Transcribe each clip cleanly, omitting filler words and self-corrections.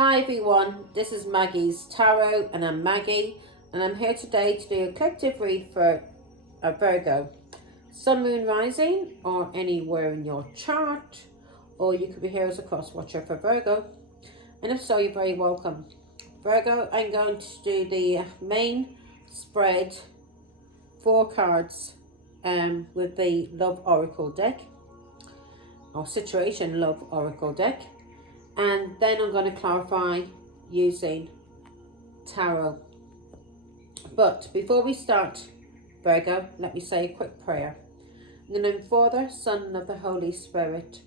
Hi everyone, this is Maggie's Tarot and I'm Maggie and I'm here today to do a collective read for a Virgo. Sun, Moon, Rising or anywhere in your chart, or you could be here as a cross watcher for Virgo, and if so you're very welcome. Virgo, I'm going to do the main spread, 4 cards with the Love Oracle deck or Situation Love Oracle deck. And then I'm going to clarify using tarot. But before we start, Virgo, let me say a quick prayer. In the name of the Father, Son, and of the Holy Spirit.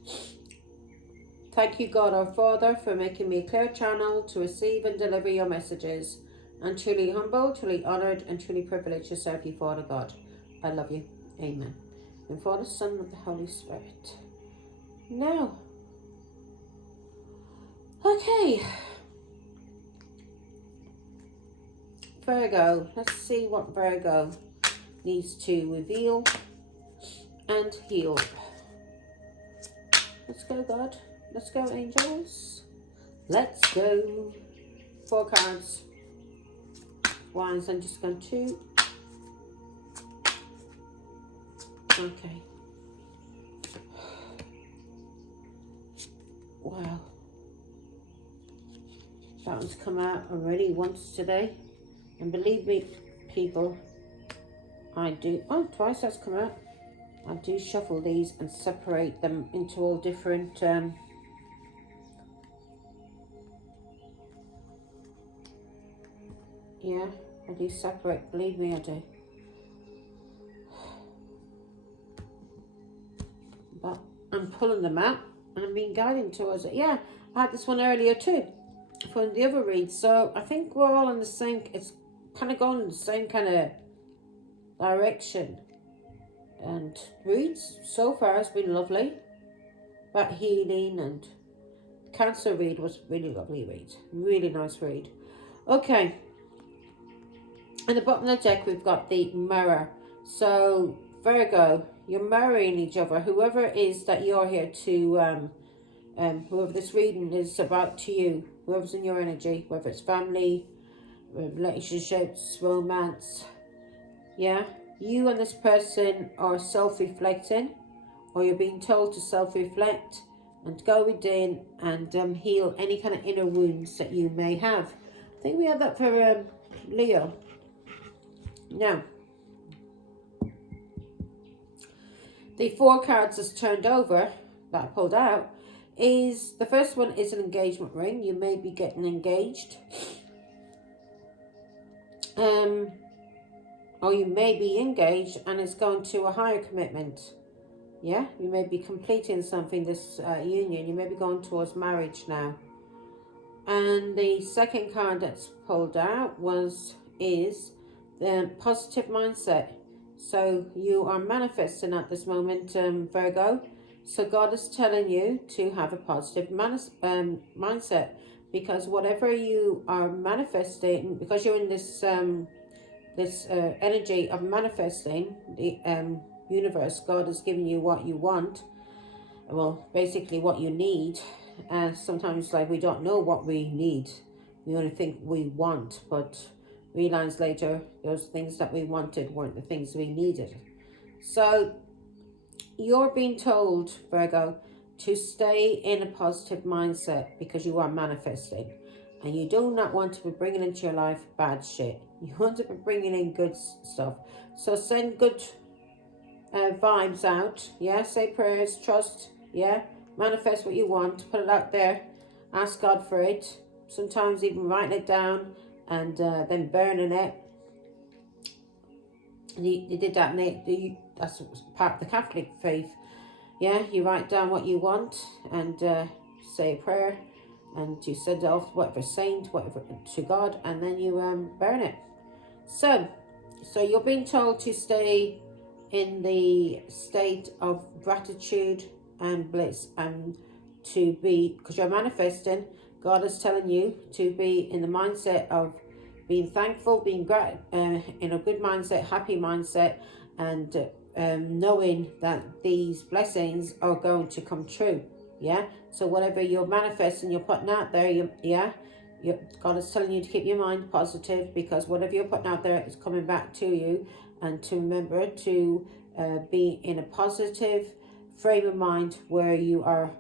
Thank you, God our Father, for making me a clear channel to receive and deliver your messages. I'm truly humble, truly honoured, and truly privileged to serve you, Father God. I love you. Amen. In the Father, Son, and of the Holy Spirit. Now, okay, Virgo, let's see what Virgo needs to reveal and heal. Let's go, God. Let's go, angels. Let's go. 4 cards. Wands, I'm just going to. Okay. Wow. That one's come out already once today, and believe me people, I do, twice that's come out. I do shuffle these and separate them into all different yeah, I do separate, believe me I do. But I'm pulling them out and I'm being guided towards it. Yeah, I had this one earlier too from the other read, so I think we're all in the same, it's kind of going in the same kind of direction. And reads so far has been lovely about healing, and Cancer read was really lovely read, really nice read. Okay, in the bottom of the deck we've got the mirror. So Virgo, you're mirroring each other, whoever it is that you're here to whoever this reading is about to you, whoever's in your energy, whether it's family, relationships, romance. Yeah, you and this person are self-reflecting, or you're being told to self-reflect and go within and heal any kind of inner wounds that you may have. I think we had that for Leo. Now, the 4 cards that's turned over that I pulled out is, the first one is an engagement ring. You may be getting engaged. Or you may be engaged and it's going to a higher commitment. Yeah, you may be completing something, this union. You may be going towards marriage now. And the second card that's pulled out is the positive mindset. So you are manifesting at this moment, Virgo. So God is telling you to have a positive mindset, because whatever you are manifesting, because you're in this energy of manifesting, the universe, God is giving you what you want, well, basically what you need. Sometimes like we don't know what we need, we only think we want, but realize later those things that we wanted weren't the things we needed. So you're being told, Virgo, to stay in a positive mindset, because you are manifesting and you do not want to be bringing into your life bad shit. You want to be bringing in good stuff. So send good vibes out. Yeah, say prayers, trust. Yeah, manifest what you want, put it out there, ask God for it. Sometimes even writing it down and then burning it. And you did that, that's part of the Catholic faith. Yeah, you write down what you want and say a prayer, and you send it off whatever saint, whatever to God, and then you burn it. So you're being told to stay in the state of gratitude and bliss, and to be, because you're manifesting, God is telling you to be in the mindset of being thankful, being in a good mindset, happy mindset, and knowing that these blessings are going to come true. Yeah. So whatever you're manifesting, you're putting out there, God is telling you to keep your mind positive, because whatever you're putting out there is coming back to you. And to remember to be in a positive frame of mind where you are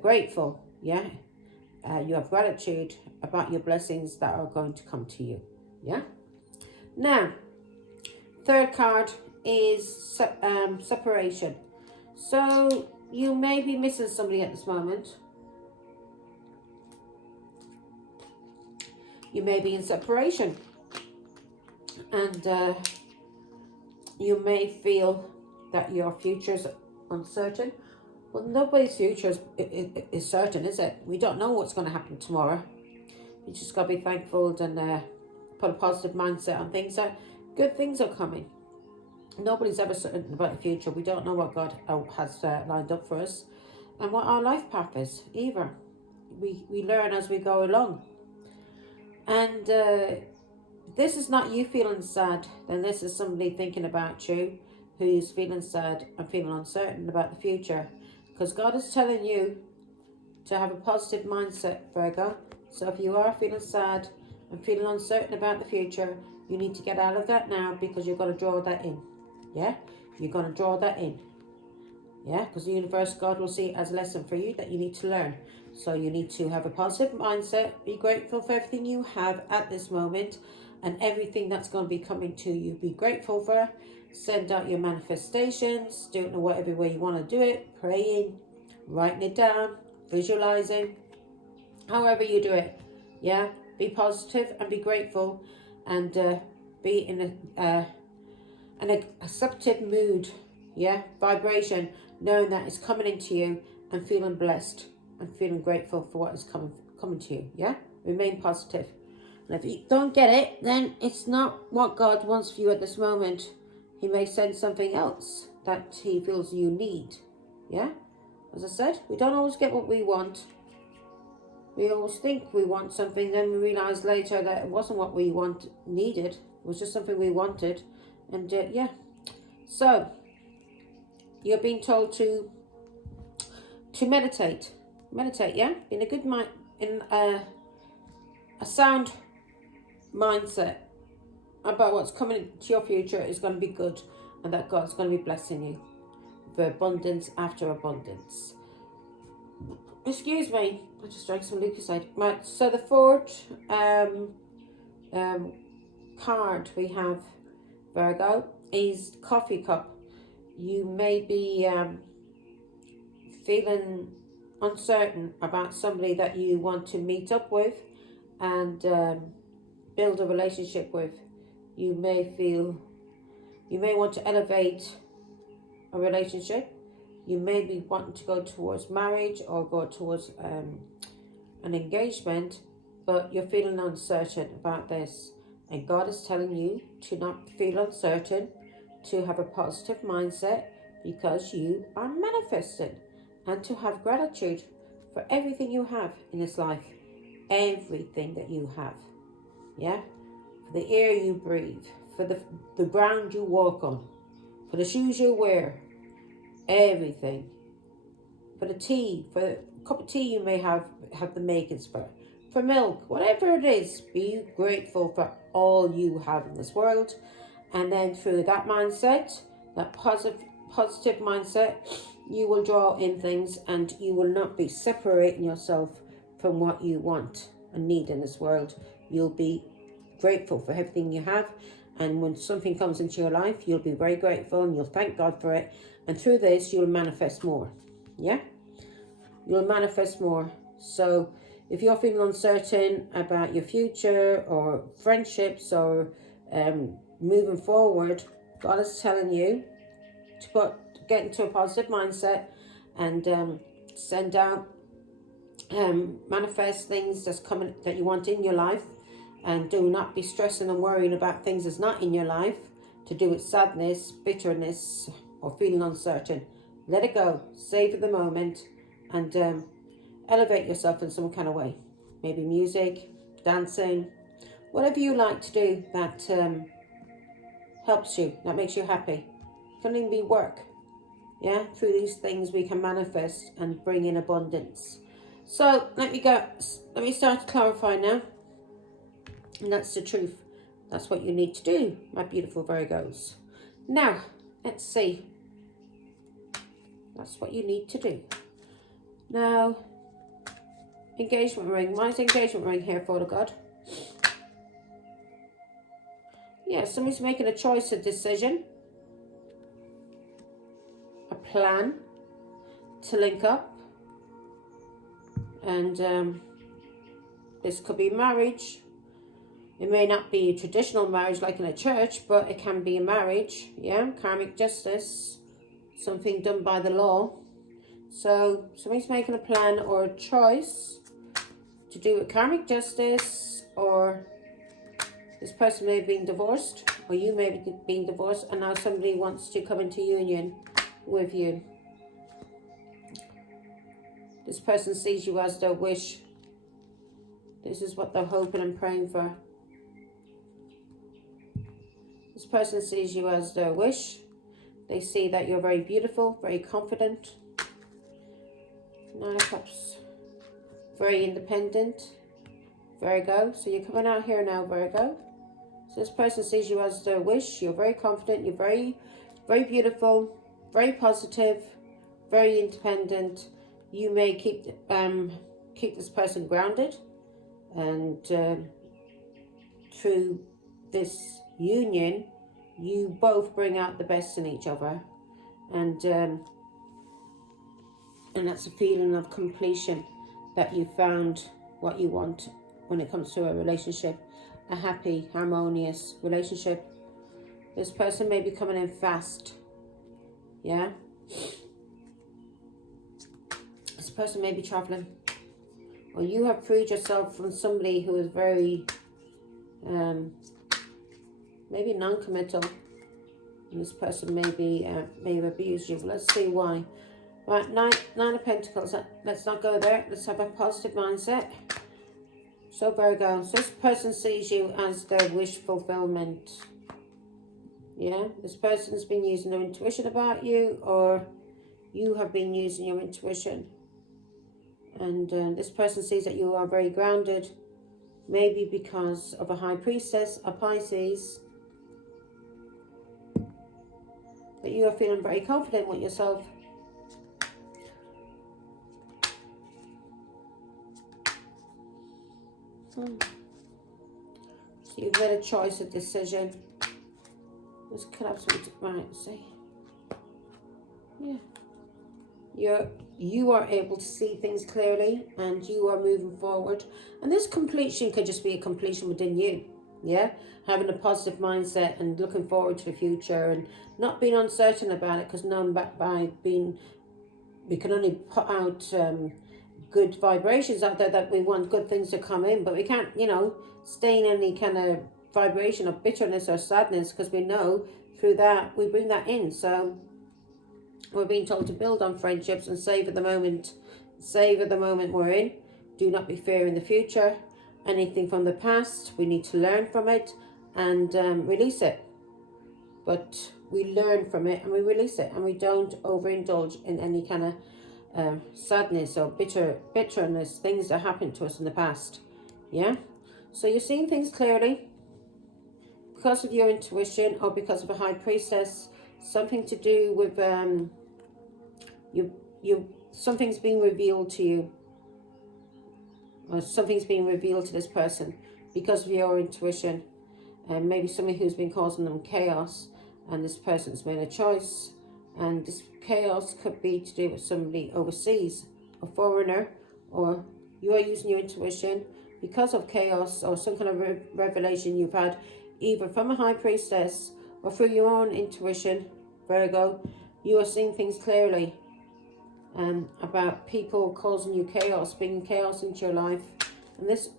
grateful. Yeah. You have gratitude about your blessings that are going to come to you. Yeah. Now, third card is separation. So you may be missing somebody at this moment. You may be in separation, and you may feel that your future is uncertain. Well, nobody's future is certain, is it? We don't know what's going to happen tomorrow. You just got to be thankful and put a positive mindset on things. That good things are coming. Nobody's ever certain about the future. We don't know what God has lined up for us and what our life path is either. We learn as we go along. And this is not you feeling sad, then this is somebody thinking about you who's feeling sad and feeling uncertain about the future. Because God is telling you to have a positive mindset, Virgo. So if you are feeling sad and feeling uncertain about the future, you need to get out of that now, because you're going to draw that in. Yeah? You're going to draw that in. Yeah? Because the universe, God will see it as a lesson for you that you need to learn. So you need to have a positive mindset, be grateful for everything you have at this moment and everything that's going to be coming to you. Be grateful for. Send out your manifestations. Do it in whatever way you want to do it. Praying, writing it down, visualizing, however you do it. Yeah? Be positive and be grateful, and be in an accepted mood. Yeah? Vibration, knowing that it's coming into you and feeling blessed and feeling grateful for what is coming to you. Yeah? Remain positive. And if you don't get it, then it's not what God wants for you at this moment. He may send something else that he feels you need. Yeah? As I said, we don't always get what we want. We always think we want something, then we realise later that it wasn't what we needed. It was just something we wanted. And yeah. So, you're being told to meditate. Meditate, yeah? In a good mind, in a sound mindset about what's coming to your future is going to be good, and that God's going to be blessing you for abundance after abundance. Excuse me, I just drank some Lucozade. Right, so the fourth card we have, Virgo, is coffee cup. You may be feeling uncertain about somebody that you want to meet up with and build a relationship with. You may want to elevate a relationship. You may be wanting to go towards marriage or go towards an engagement, but you're feeling uncertain about this. And God is telling you to not feel uncertain, to have a positive mindset, because you are manifesting, and to have gratitude for everything you have in this life. Everything that you have. Yeah? For the air you breathe, for the ground you walk on, for the shoes you wear, everything. For the tea, for a cup of tea you may have the makings for milk, whatever it is, be grateful for all you have in this world. And then through that mindset, that positive mindset, you will draw in things, and you will not be separating yourself from what you want and need in this world. You'll be grateful for everything you have, and when something comes into your life, you'll be very grateful and you'll thank God for it, and through this you'll manifest more. Yeah, you'll manifest more. So if you're feeling uncertain about your future or friendships or moving forward, God is telling you to get into a positive mindset and send out manifest things that's coming that you want in your life. And do not be stressing and worrying about things that's not in your life to do with sadness, bitterness, or feeling uncertain. Let it go. Savor the moment and elevate yourself in some kind of way. Maybe music, dancing, whatever you like to do that helps you, that makes you happy. It can even be work. Yeah, through these things we can manifest and bring in abundance. So let me start to clarify now. And that's the truth. That's what you need to do, my beautiful Virgos. Now, let's see. That's what you need to do. Now, engagement ring. Why is engagement ring here for, the God? Yeah, somebody's making a choice, a decision, a plan to link up. And this could be marriage. It may not be a traditional marriage like in a church, but it can be a marriage. Yeah, karmic justice, something done by the law. So somebody's making a plan or a choice to do with karmic justice, or this person may have been divorced, or you may be being divorced, and now somebody wants to come into union with you. This person sees you as their wish. This is what they're hoping and praying for. This person sees you as their wish. They see that you're very beautiful, very confident. Nine of Cups. Very independent. Virgo. So you're coming out here now, Virgo. So this person sees you as their wish. You're very confident. You're very, very beautiful. Very positive. Very independent. You may keep this person grounded. And through this union, you both bring out the best in each other, and that's a feeling of completion, that you found what you want when it comes to a relationship, a happy, harmonious relationship. This person may be coming in fast. Yeah, this person may be traveling, or you have freed yourself from somebody who is very maybe non-committal, and this person may have abused you. Let's see why. Right, nine of Pentacles. Let's not go there. Let's have a positive mindset. So Virgo, so this person sees you as their wish fulfillment. Yeah, this person's been using their intuition about you, or you have been using your intuition. And this person sees that you are very grounded, maybe because of a High Priestess, a Pisces. That you are feeling very confident with yourself. So you've made a choice, a decision. Let's collapse it. Right, see. Yeah. You are able to see things clearly, and you are moving forward. And this completion could just be a completion within you. Yeah, having a positive mindset and looking forward to the future, and not being uncertain about it, because knowing we can only put out good vibrations out there, that we want good things to come in, but we can't, stay in any kind of vibration of bitterness or sadness, because we know through that we bring that in. So we're being told to build on friendships and savor the moment we're in. Do not be fearing the future. Anything from the past, we need to learn from it and release it. But we learn from it and we release it, and we don't overindulge in any kind of sadness or bitterness, things that happened to us in the past. Yeah, so you're seeing things clearly because of your intuition, or because of a High Priestess. Something to do with something's being revealed to you, or something's being revealed to this person because of your intuition. And maybe somebody who's been causing them chaos, and this person's made a choice, and this chaos could be to do with somebody overseas, a foreigner, or you are using your intuition because of chaos or some kind of revelation you've had, either from a High Priestess or through your own intuition, Virgo. You are seeing things clearly about people causing you chaos, bringing chaos into your life,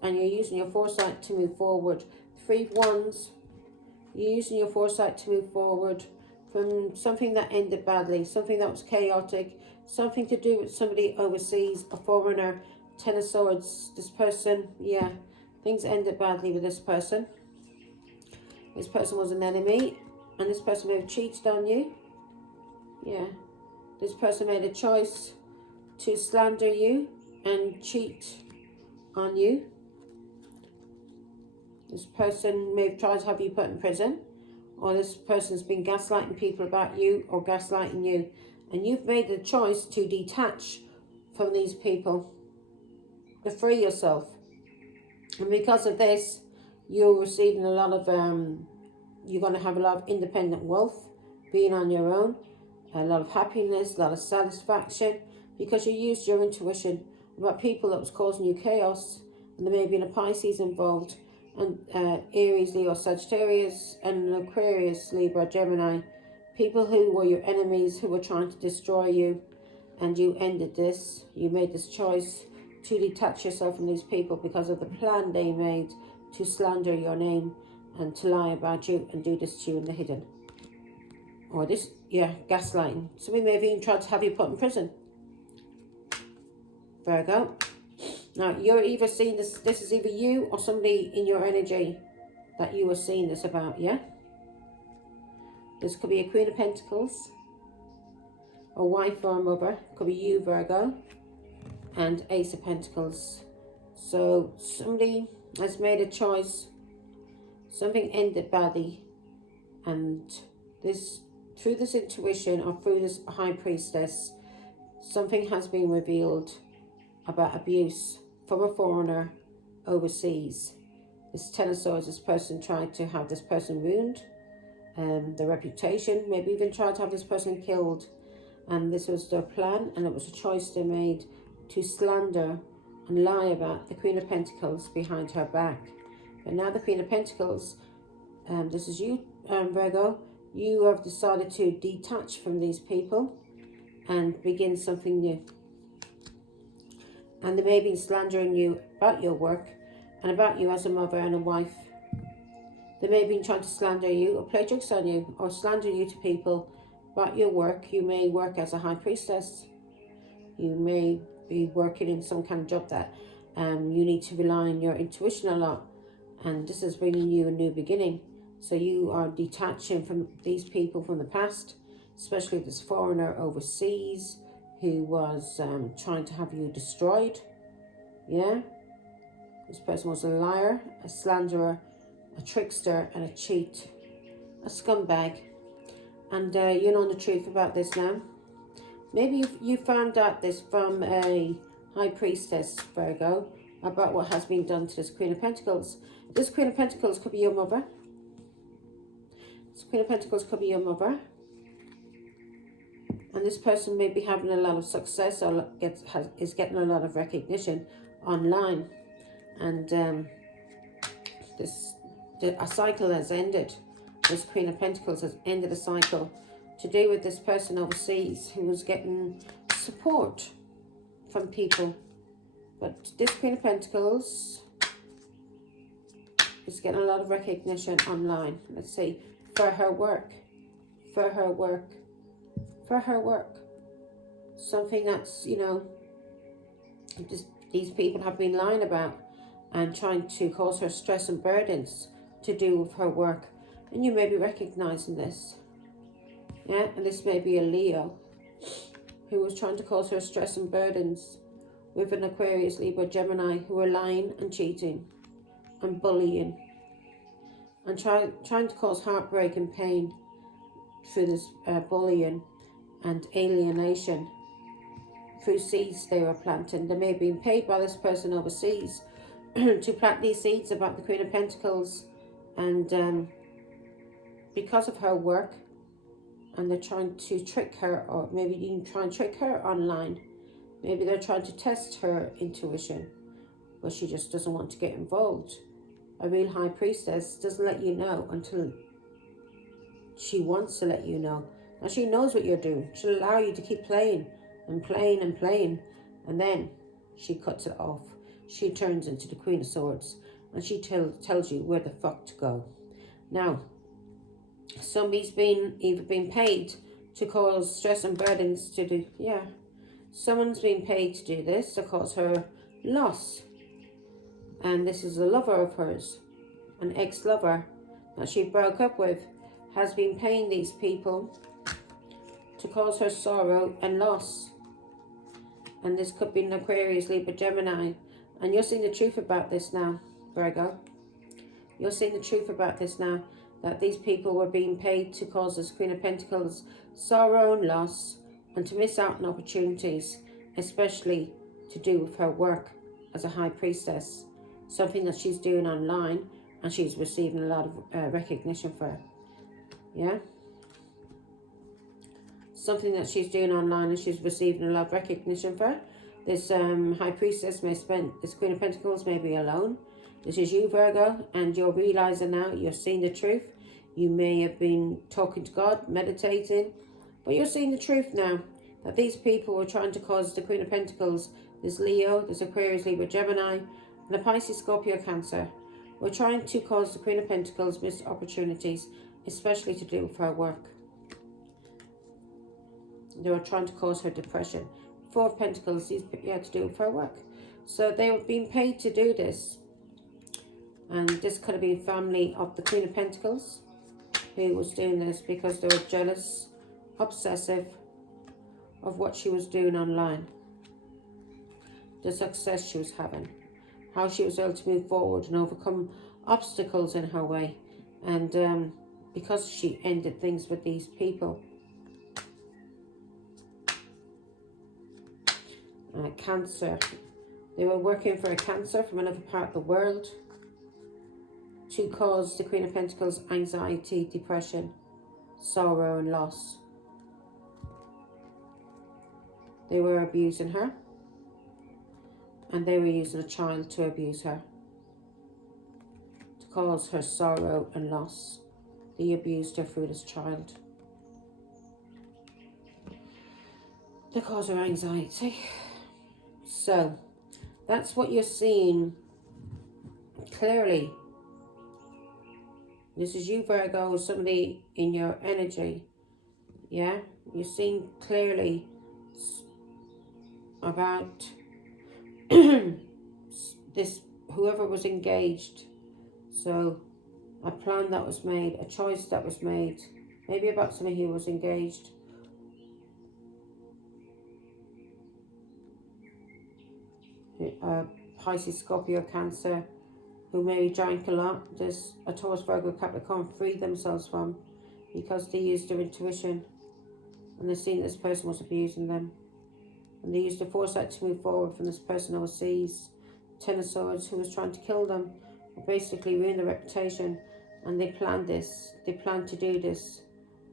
and you're using your foresight to move forward. 3 of Wands. You're using your foresight to move forward from something that ended badly, something that was chaotic, something to do with somebody overseas, a foreigner. 10 of Swords. This person, yeah, things ended badly with this person. This person was an enemy, and this person may have cheated on you. Yeah. This person made a choice to slander you and cheat on you. This person may have tried to have you put in prison, or this person's been gaslighting people about you or gaslighting you, and you've made the choice to detach from these people, to free yourself. And because of this, you're receiving a lot of, you're going to have a lot of independent wealth, being on your own, a lot of happiness, a lot of satisfaction, because you used your intuition about people that was causing you chaos, and there may have been a Pisces involved, and Aries, Leo, Sagittarius, and an Aquarius, Libra, Gemini, people who were your enemies, who were trying to destroy you, and you ended this. You made this choice to detach yourself from these people because of the plan they made to slander your name and to lie about you and do this to you in the hidden. Or this, yeah, gaslighting. Somebody may have even tried to have you put in prison. Virgo. Now, you're either seeing this is either you or somebody in your energy that you are seeing this about, yeah? This could be a Queen of Pentacles, a wife or a mother. Could be you, Virgo, and Ace of Pentacles. So, somebody has made a choice. Something ended badly. And this, through this intuition or through this High Priestess, something has been revealed about abuse from a foreigner overseas. This Ten of Swords, this person tried to have this person ruined, their reputation, maybe even tried to have this person killed. And this was their plan, and it was a choice they made to slander and lie about the Queen of Pentacles behind her back. But now the Queen of Pentacles, this is you, Virgo, you have decided to detach from these people and begin something new. And they may be slandering you about your work and about you as a mother and a wife. They may have been trying to slander you or play tricks on you or slander you to people about your work. You may work as a High Priestess. You may be working in some kind of job that you need to rely on your intuition a lot. And this is bringing you a new beginning. So you are detaching from these people from the past, especially this foreigner overseas who was trying to have you destroyed. Yeah? This person was a liar, a slanderer, a trickster, and a cheat, a scumbag. And you know the truth about this now. Maybe you found out this from a High Priestess, Virgo, about what has been done to this Queen of Pentacles. This Queen of Pentacles could be your mother. This Queen of Pentacles could be your mother. And this person may be having a lot of success or is getting a lot of recognition online. And a cycle has ended. This Queen of Pentacles has ended a cycle to do with this person overseas who was getting support from people. But this Queen of Pentacles is getting a lot of recognition online. Let's see, for her work, for her work, for her work. Something that's, you know, these people have been lying about and trying to cause her stress and burdens to do with her work. And you may be recognizing this. Yeah, and this may be a Leo who was trying to cause her stress and burdens with an Aquarius, Libra, Gemini who are lying and cheating and bullying and trying to cause heartbreak and pain through this bullying and alienation through seeds they were planting. They may have been paid by this person overseas to plant these seeds about the Queen of Pentacles, and because of her work, and they're trying to trick her, or maybe even try and trick her online. Maybe they're trying to test her intuition, but she just doesn't want to get involved. A real High Priestess doesn't let you know until she wants to let you know. Now she knows what you're doing. She'll allow you to keep playing and playing and playing, and then she cuts it off. She turns into the Queen of Swords, and she tells you where the fuck to go. Now, somebody's either been paid to cause stress and burdens to do, yeah. Someone's been paid to do this to cause her loss. And this is a lover of hers, an ex-lover that she broke up with, has been paying these people to cause her sorrow and loss. And this could be an Aquarius, Libra, Gemini. And you're seeing the truth about this now, Virgo. You're seeing the truth about this now, that these people were being paid to cause this Queen of Pentacles sorrow and loss, and to miss out on opportunities, especially to do with her work as a high priestess, something that she's doing online, and she's receiving a lot of recognition for. Yeah, something that she's doing online and she's receiving a lot of recognition for. This high priestess may spend, this Queen of Pentacles may be alone. This is you, Virgo, and you're realizing now, you're seeing the truth. You may have been talking to God, meditating, but you're seeing the truth now, that these people were trying to cause the Queen of Pentacles, this Leo, this Aquarius, Libra, Gemini, and a Pisces, Scorpio, Cancer, were trying to cause the Queen of Pentacles missed opportunities, especially to do with her work. They were trying to cause her depression. Four of Pentacles, these had to do with her work. So they were being paid to do this. And this could have been family of the Queen of Pentacles who was doing this because they were jealous, obsessive of what she was doing online. The success she was having. How she was able to move forward and overcome obstacles in her way. And because she ended things with these people. Cancer. They were working for a Cancer from another part of the world to cause the Queen of Pentacles anxiety, depression, sorrow and loss. They were abusing her, and they were using a child to abuse her, to cause her sorrow and loss. They abused her through this child. They cause her anxiety. So, that's what you're seeing clearly. This is you, Virgo, somebody in your energy. Yeah? You're seeing clearly about this, whoever was engaged. So, a plan that was made, a choice that was made. Maybe about somebody who was engaged. Pisces, Scorpio, Cancer, who maybe drank a lot. There's a Taurus, Virgo, Capricorn freed themselves from, because they used their intuition and they seen this person was abusing them, and they used the foresight to move forward from this person overseas. Ten of Swords, who was trying to kill them, or basically ruin their reputation, and they planned this. They planned to do this,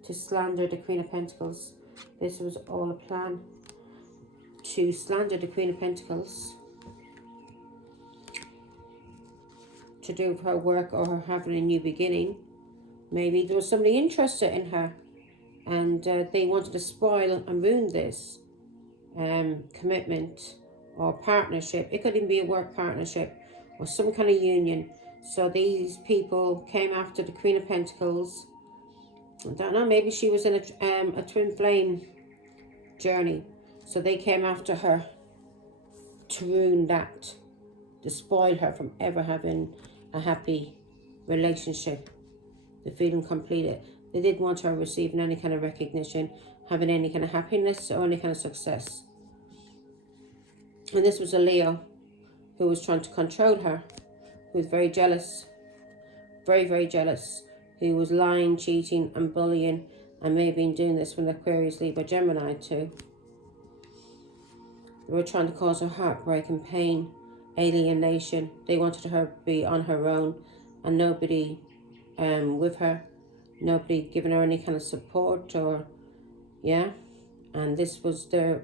to slander the Queen of Pentacles. This was all a plan to slander the Queen of Pentacles, to do with her work or her having a new beginning. Maybe there was somebody interested in her, and they wanted to spoil and ruin this commitment or partnership. It could even be a work partnership or some kind of union. So these people came after the Queen of Pentacles. I don't know, maybe she was in a twin flame journey. So they came after her to ruin that, to spoil her from ever having a happy relationship, the feeling completed. They didn't want her receiving any kind of recognition, having any kind of happiness or any kind of success. And this was a Leo who was trying to control her, who was very jealous, very, very jealous, who was lying, cheating and bullying, and maybe doing this with Aquarius, Libra, Gemini too. They were trying to cause her heartbreak and pain, alienation. They wanted her to be on her own, and nobody with her, nobody giving her any kind of support or, yeah. And this was their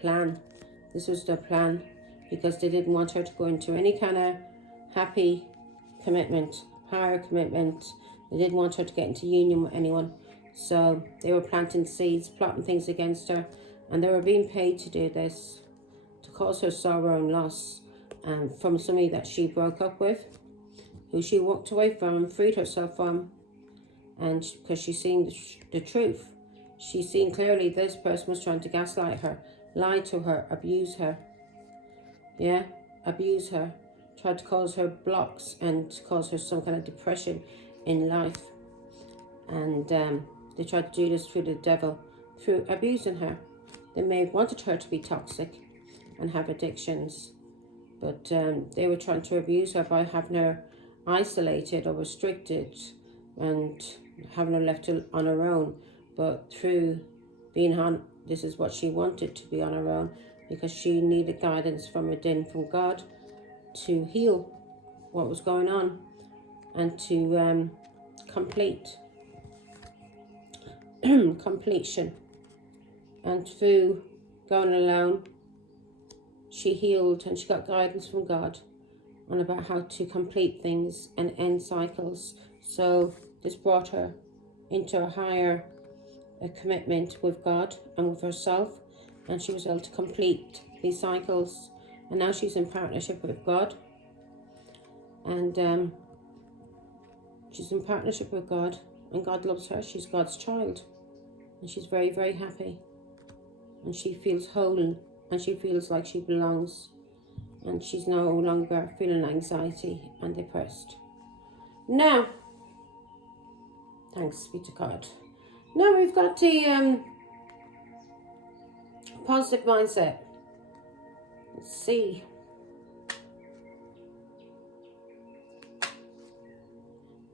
plan. This was their plan, because they didn't want her to go into any kind of happy commitment, higher commitment. They didn't want her to get into union with anyone. So they were planting seeds, plotting things against her, and they were being paid to do this, to cause her sorrow and loss, from somebody that she broke up with, who she walked away from and freed herself from. And because she's seen the truth, she's seen clearly this person was trying to gaslight her, lie to her, abuse her. Yeah, abuse her, tried to cause her blocks and cause her some kind of depression in life. And they tried to do this through the devil, through abusing her. They may have wanted her to be toxic and have addictions, but they were trying to abuse her by having her isolated or restricted and having her left on her own. But through being on, this is what she wanted, to be on her own, because she needed guidance from within, from God, to heal what was going on and to complete completion. And through going alone, she healed and she got guidance from God on about how to complete things and end cycles. So this brought her into a higher commitment with God and with herself, and she was able to complete these cycles. And now she's in partnership with God, and she's in partnership with God, and God loves her. She's God's child, and she's very, very happy, and she feels whole, and she feels like she belongs, and she's no longer feeling anxiety and depressed. Now, thanks be to God. Now we've got the positive mindset. Let's see.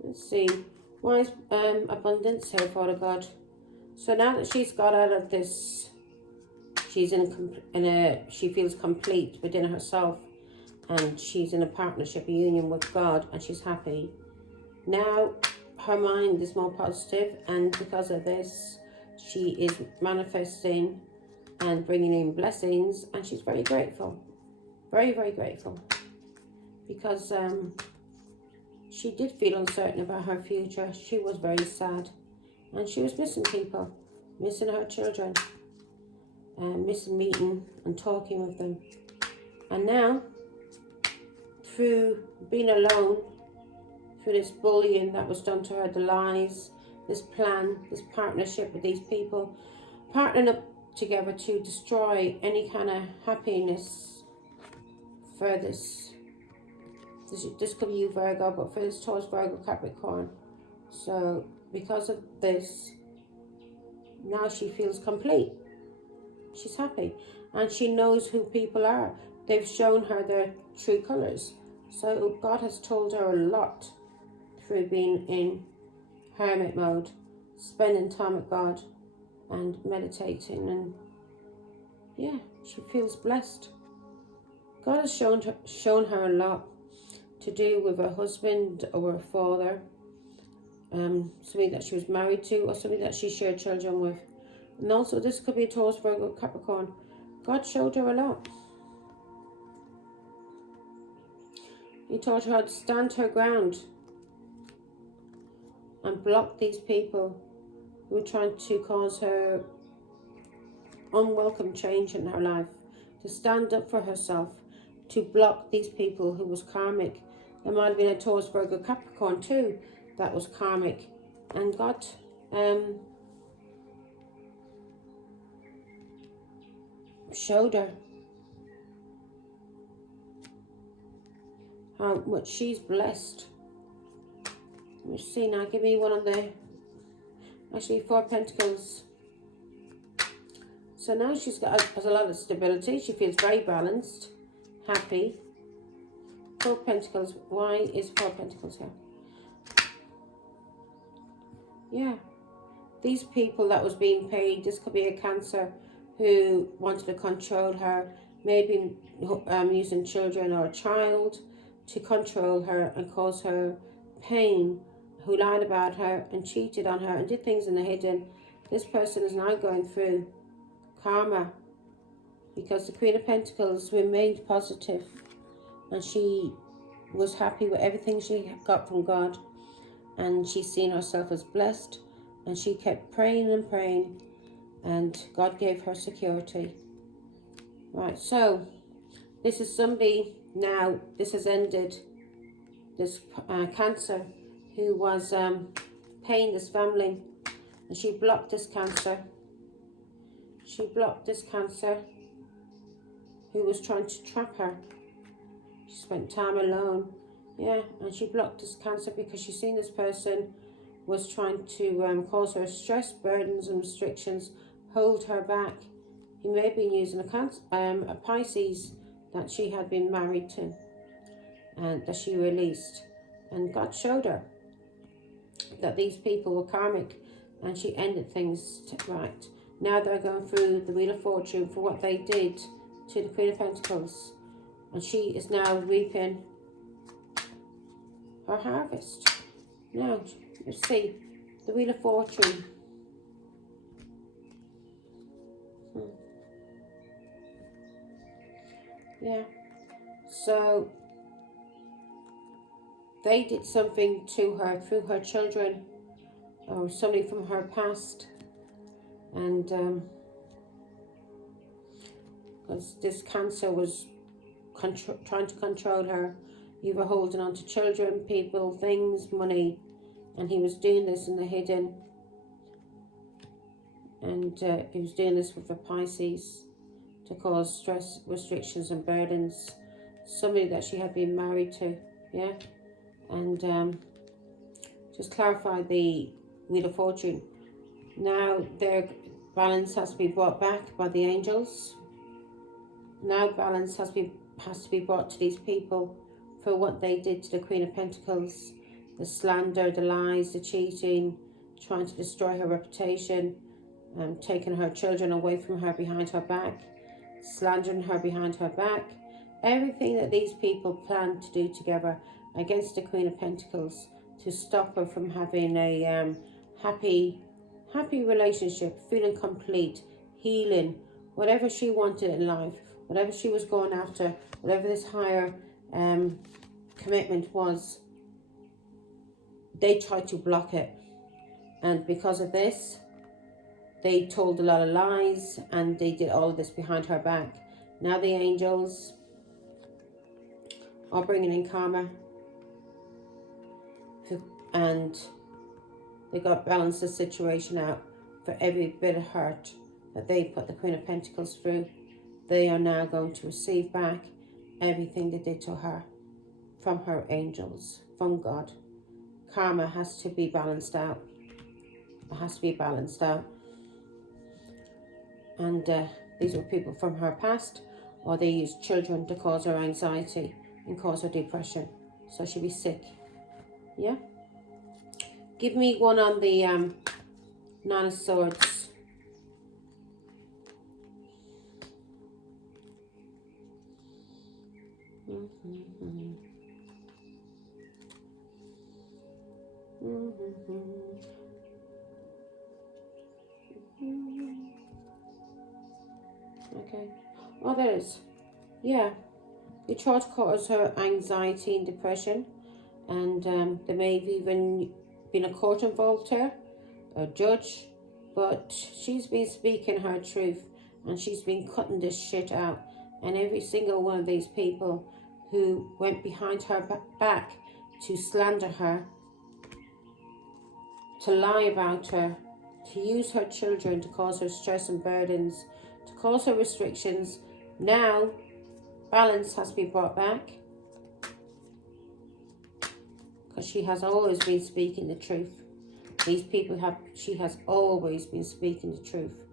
Let's see. Why is abundance here, Father God? So now that she's got out of this, she's she feels complete within herself, and she's in a partnership, a union with God, and she's happy. Now her mind is more positive, and because of this, she is manifesting and bringing in blessings, and she's very grateful, very, very grateful, because she did feel uncertain about her future. She was very sad, and she was missing people, missing her children, missing meeting and talking with them. And now, through being alone, through this bullying that was done to her, the lies, this plan, this partnership with these people, partnering up together to destroy any kind of happiness for this could be you, Virgo, but for this Taurus, Virgo, Capricorn. So because of this, now she feels complete. She's happy, and she knows who people are. They've shown her their true colors. So God has told her a lot through being in hermit mode, spending time with God and meditating, and yeah, she feels blessed. God has shown her a lot to do with her husband or her father, somebody that she was married to, or somebody that she shared children with. And also this could be a Taurus, Virgo, Capricorn. God showed her a lot. He taught her how to stand her ground and block these people who were trying to cause her unwelcome change in her life, to stand up for herself, to block these people who was karmic. There might have been a Taurus, Virgo, Capricorn too that was karmic, and God showed her how much she's blessed. Let me see now, give me one on there. Actually, 4 Pentacles. So now she's has a lot of stability. She feels very balanced, happy. 4 Pentacles. Why is 4 Pentacles here? Yeah. These people that was being paid, this could be a Cancer who wanted to control her, maybe using children or a child to control her and cause her pain, who lied about her and cheated on her and did things in the hidden. This person is now going through karma, because the Queen of Pentacles remained positive, and she was happy with everything she got from God, and she's seen herself as blessed, and she kept praying and praying, and God gave her security. Right, so this is somebody now, this has ended, this Cancer who was paying this family, and she blocked this Cancer. She blocked this Cancer who was trying to trap her. She spent time alone. Yeah, and she blocked this Cancer because she seen this person was trying to cause her stress, burdens and restrictions, hold her back. He may have been using a Pisces that she had been married to and that she released. And God showed her that these people were karmic, and she ended things right. Now they're going through the Wheel of Fortune for what they did to the Queen of Pentacles. And she is now reaping her harvest. Now, let's see. The Wheel of Fortune. Yeah. So, they did something to her through her children or somebody from her past. And because this Cancer was trying to control her, you were holding on to children, people, things, money, and he was doing this in the hidden. And he was doing this with the Pisces to cause stress, restrictions and burdens. Somebody that she had been married to, yeah? And just clarify the Wheel of Fortune. Now their balance has to be brought back by the angels. Now balance has to be brought to these people for what they did to the Queen of Pentacles. The slander, the lies, the cheating, trying to destroy her reputation, taking her children away from her behind her back, slandering her behind her back. Everything that these people planned to do together against the Queen of Pentacles to stop her from having a happy relationship, feeling complete, healing, whatever she wanted in life, whatever she was going after, whatever this higher commitment was, they tried to block it. And because of this, they told a lot of lies and they did all of this behind her back. Now the angels are bringing in karma, and they got balanced the situation out for every bit of hurt that they put the Queen of Pentacles through. They are now going to receive back everything they did to her from her angels, from God. Karma has to be balanced out. It has to be balanced out. And these were people from her past, or they used children to cause her anxiety and cause her depression. So she'll be sick. Yeah? Give me one on the Nine of Swords. Okay. Oh, there is. Yeah. They try to cause her anxiety and depression. And there may have even been a court involved here, a judge. But she's been speaking her truth. And she's been cutting this shit out. And every single one of these people who went behind her back to slander her, to lie about her, to use her children to cause her stress and burdens, to cause her restrictions. Now, balance has to be brought back. Because she has always been speaking the truth. These people she has always been speaking the truth.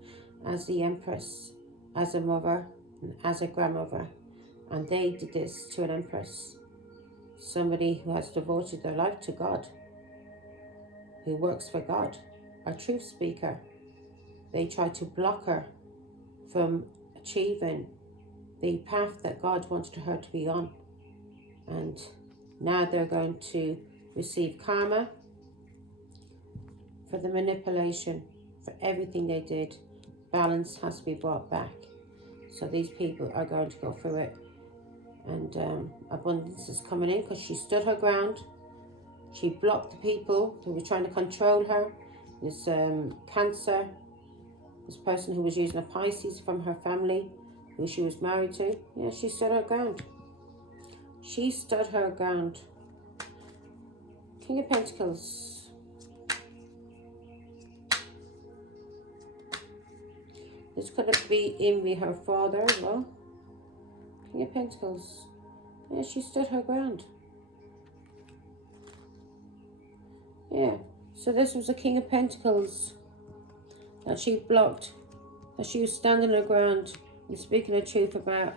As the Empress, as a mother, and as a grandmother. And they did this to an Empress. Somebody who has devoted their life to God. Who works for God. A truth speaker. They tried to block her from achieving the path that God wanted her to be on. And now they're going to receive karma for the manipulation, for everything they did. Balance has to be brought back. So these people are going to go through it. And abundance is coming in because she stood her ground. She blocked the people who were trying to control her. This Cancer, this person who was using a Pisces from her family, who she was married to. Yeah, she stood her ground. She stood her ground. King of Pentacles. This could be envy her father as well. King of Pentacles. Yeah, she stood her ground. Yeah, so this was a King of Pentacles that she blocked that she was standing her ground and speaking the truth about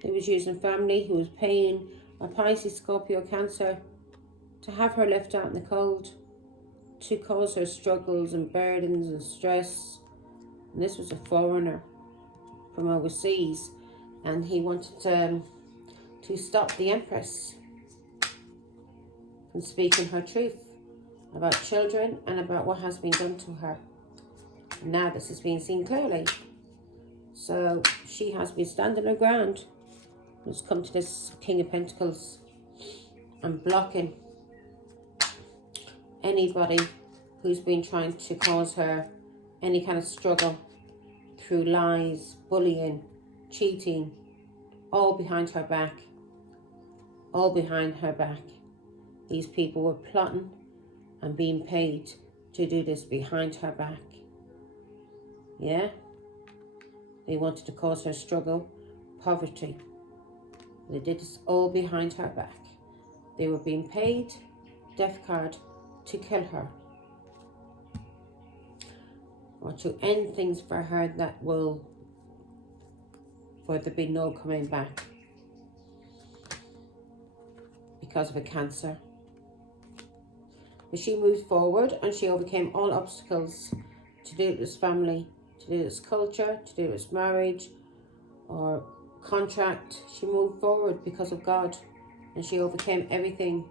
who was using family, who was paying a Pisces, Scorpio, Cancer to have her left out in the cold, to cause her struggles and burdens and stress. And this was a foreigner from overseas, and he wanted to stop the Empress from speaking her truth about children and about what has been done to her. And now this has been seen clearly. So she has been standing her ground. It's come to this King of Pentacles and blocking anybody who's been trying to cause her any kind of struggle through lies, bullying, cheating, all behind her back. All behind her back. These people were plotting and being paid to do this behind her back. Yeah? They wanted to cause her struggle, poverty. They did this all behind her back. They were being paid, death card, to kill her. Or to end things for her that will, for there be no coming back. Because of a cancer. But she moved forward and she overcame all obstacles to do with this family, to do with this culture, to do with this marriage or contract. She moved forward because of God, and she overcame everything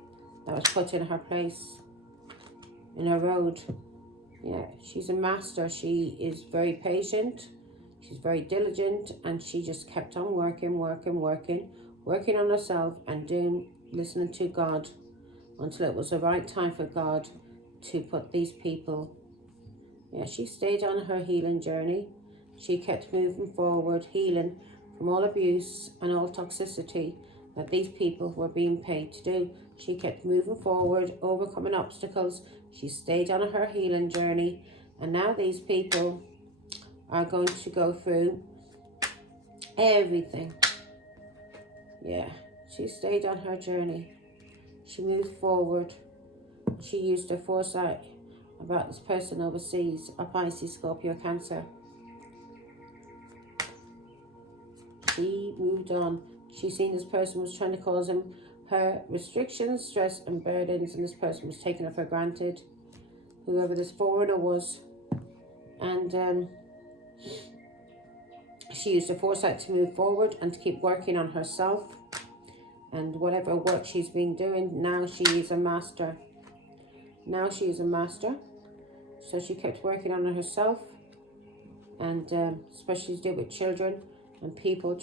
that was put in her place, in her road. Yeah, she's a master. She is very patient. She's very diligent, and she just kept on working on herself and listening to God until it was the right time for God to put these people. Yeah, she stayed on her healing journey. She kept moving forward, healing from all abuse and all toxicity that these people were being paid to do. She kept moving forward, overcoming obstacles. She stayed on her healing journey. And now these people are going to go through everything. Yeah, she stayed on her journey. She moved forward. She used her foresight about this person overseas, a Pisces, Scorpio, Cancer. She moved on. She seen this person was trying to cause her restrictions, stress and burdens, and this person was taken her for granted, whoever this foreigner was. And she used her foresight to move forward and to keep working on herself. And whatever work she's been doing, now she is a master. Now she is a master. So she kept working on herself, and especially to do with children and people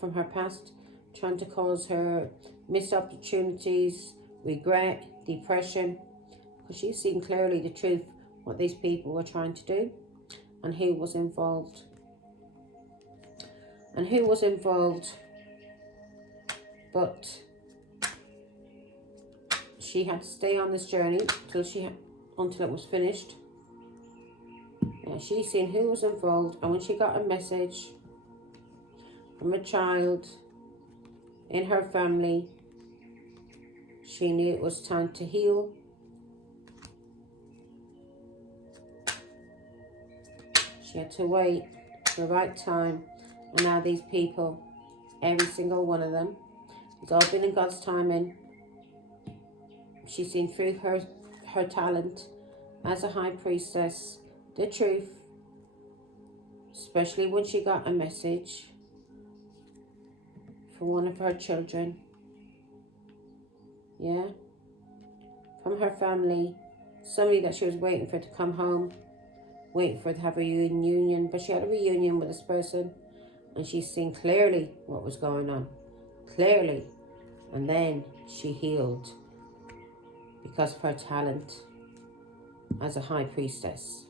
from her past, trying to cause her missed opportunities, regret, depression. Because she's seen clearly the truth, what these people were trying to do, and who was involved. But she had to stay on this journey until it was finished. Yeah, she seen who was involved, and when she got a message from a child in her family, she knew it was time to heal. She had to wait for the right time, and now these people, every single one of them, it's all been in God's timing. She's seen through her talent as a high priestess, the truth, especially when she got a message from one of her children. Yeah, from her family, somebody that she was waiting for to come home, waiting for to have a reunion, but she had a reunion with this person, and she's seen clearly what was going on, clearly, and then she healed because of her talent as a high priestess.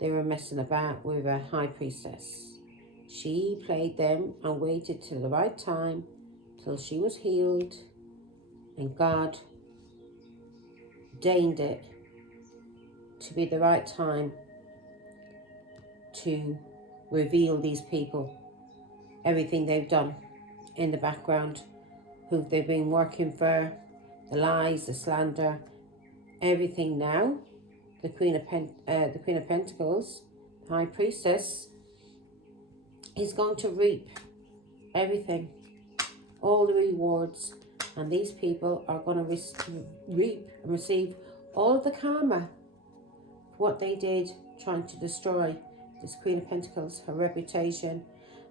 They were messing about with a high priestess. She played them and waited till the right time, till she was healed, and God deigned it to be the right time to reveal these people, everything they've done in the background, who they've been working for, the lies, the slander, everything. Now the Queen of Pentacles, High Priestess, is going to reap everything, all the rewards, and these people are going to reap and receive all of the karma for what they did trying to destroy this Queen of Pentacles, her reputation,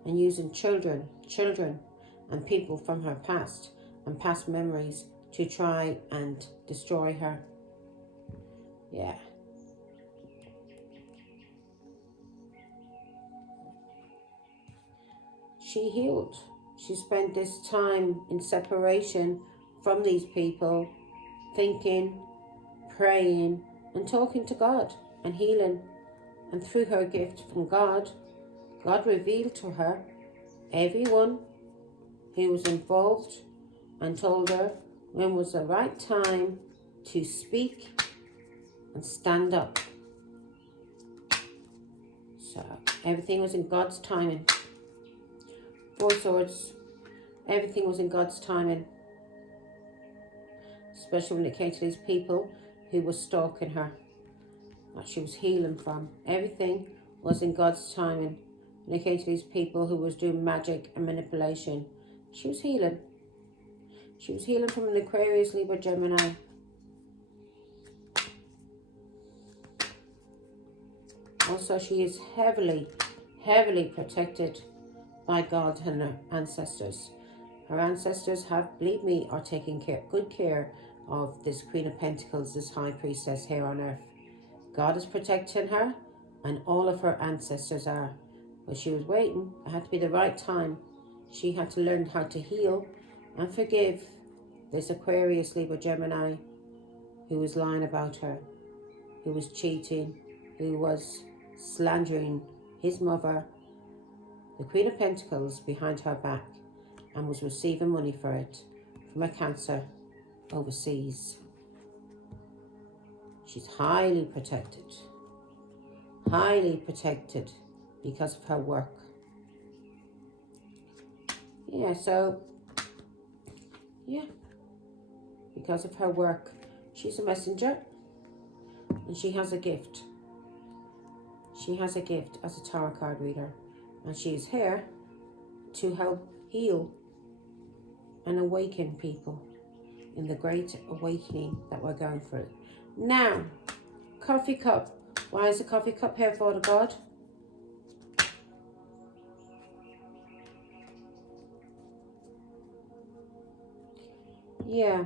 and using children and people from her past and past memories to try and destroy her. Yeah. She healed. She spent this time in separation from these people, thinking, praying, and talking to God and healing. And through her gift from God, God revealed to her everyone who was involved and told her when was the right time to speak and stand up. So everything was in God's timing. Four Swords, everything was in God's timing. Especially when it came to these people who were stalking her, that she was healing from. Everything was in God's timing. When it came to these people who was doing magic and manipulation, she was healing. She was healing from an Aquarius, Libra, Gemini. Also, she is heavily protected by God and her ancestors. Her ancestors have, believe me, are taking good care of this Queen of Pentacles, this High Priestess here on earth. God is protecting her, and all of her ancestors are. But she was waiting. It had to be the right time. She had to learn how to heal and forgive this Aquarius, Libra, Gemini who was lying about her, who was cheating, who was slandering his mother, the Queen of Pentacles, behind her back, and was receiving money for it from a Cancer overseas. She's highly protected because of her work. Yeah, so, yeah, because of her work. She's a messenger, and she has a gift. She has a gift as a tarot card reader, and she is here to help heal and awaken people in the great awakening that we're going through. Now, coffee cup. Why is the coffee cup here, Father God? Yeah.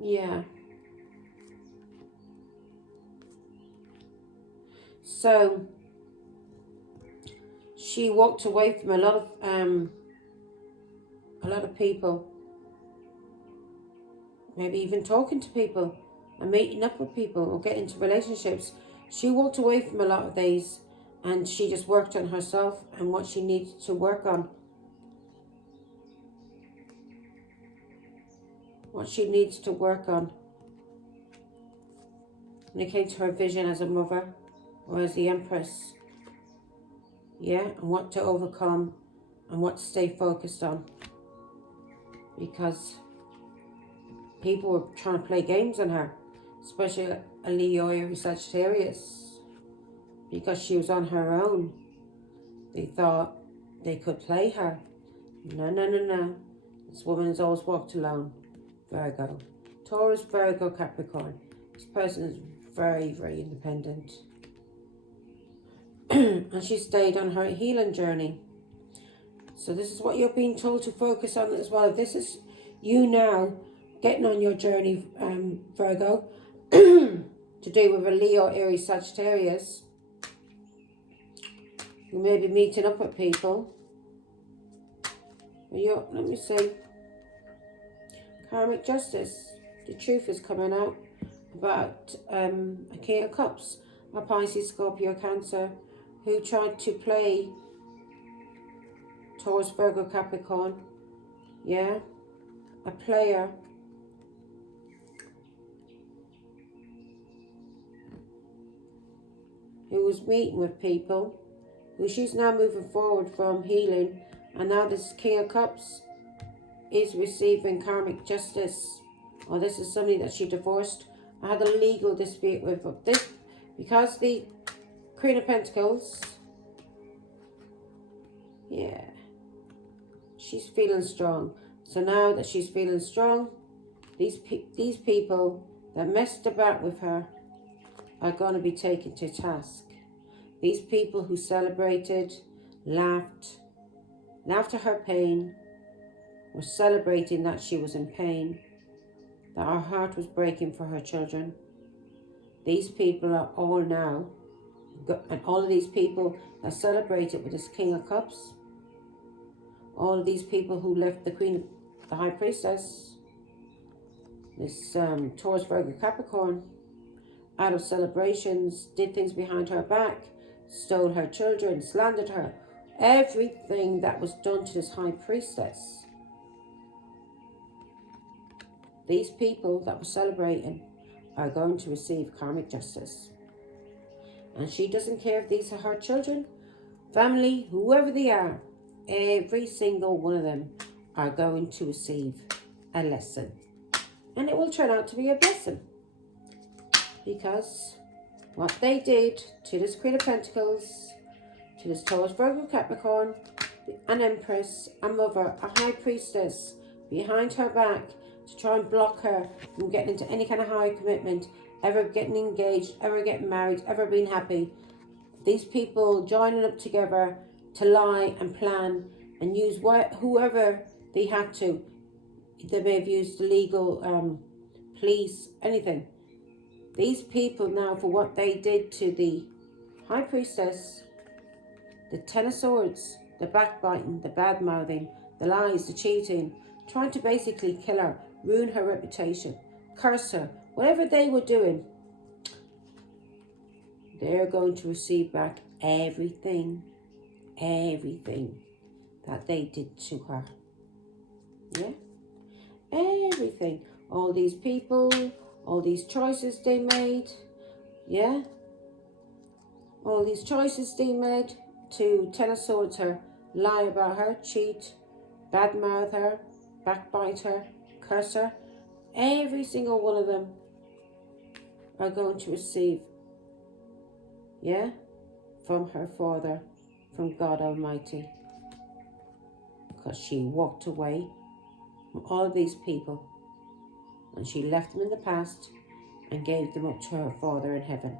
Yeah. So she walked away from a lot of people, maybe even talking to people and meeting up with people or getting into relationships. She walked away from a lot of these, and she just worked on herself and what she needed to work on. What she needs to work on. When it came to her vision as a mother or as the Empress. Yeah, and what to overcome and what to stay focused on. Because people were trying to play games on her, especially a Leo, Aries, Sagittarius, because she was on her own. They thought they could play her. No. This woman has always walked alone. Virgo. Taurus, Virgo, Capricorn. This person is very, very independent. And she stayed on her healing journey. So this is what you're being told to focus on as well. This is you now getting on your journey, Virgo, to do with a Leo, Aries, Sagittarius. You may be meeting up with people. Let me see. Karmic justice. The truth is coming out about a King of Cups, a Pisces, Scorpio, Cancer, who tried to play Taurus, Virgo, Capricorn. Yeah, a player. Who was meeting with people, who she's now moving forward from healing, and now this King of Cups is receiving karmic justice. Or this is somebody that she divorced. I had a legal dispute with. But this, because the Queen of Pentacles, yeah, she's feeling strong. So now that she's feeling strong, these people that messed about with her are going to be taken to task. These people who celebrated, laughed at her pain, were celebrating that she was in pain, that her heart was breaking for her children. These people are all now, and all of these people that celebrated with this King of Cups, all of these people who left the Queen, the High Priestess, this Taurus, Virgo, Capricorn, out of celebrations, did things behind her back, stole her children, slandered her, everything that was done to this High Priestess. These people that were celebrating are going to receive karmic justice. And she doesn't care if these are her children, family, whoever they are. Every single one of them are going to receive a lesson. And it will turn out to be a blessing. Because what they did to this Queen of Pentacles, to this Taurus, Virgo, Capricorn, an Empress, a Mother, a High Priestess, behind her back, to try and block her from getting into any kind of high commitment, ever getting engaged, ever getting married, ever being happy. These people joining up together to lie and plan and use whoever they had to. They may have used the legal police, anything. These people now, for what they did to the High Priestess, the Ten of Swords, the backbiting, the bad-mouthing, the lies, the cheating, trying to basically kill her, ruin her reputation, curse her, whatever they were doing, they're going to receive back everything that they did to her. Yeah? Everything. All these people, all these choices they made. Yeah? All these choices they made to Ten of Swords her, lie about her, cheat, badmouth her, backbite her, curse her. Every single one of them are going to receive, yeah, from her Father, from God Almighty. Because she walked away from all of these people and she left them in the past and gave them up to her Father in heaven.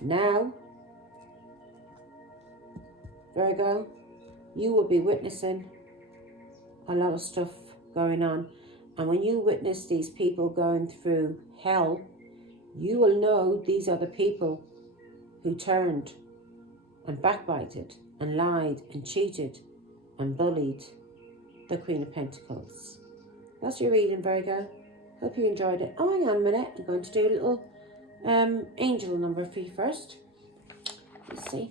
Now, Virgo, you will be witnessing a lot of stuff going on. And when you witness these people going through hell, you will know these are the people who turned and backbited and lied and cheated and bullied the Queen of Pentacles. That's your reading, Virgo. Hope you enjoyed it. Oh, hang on a minute. I'm going to do a little angel number for you first. Let's see.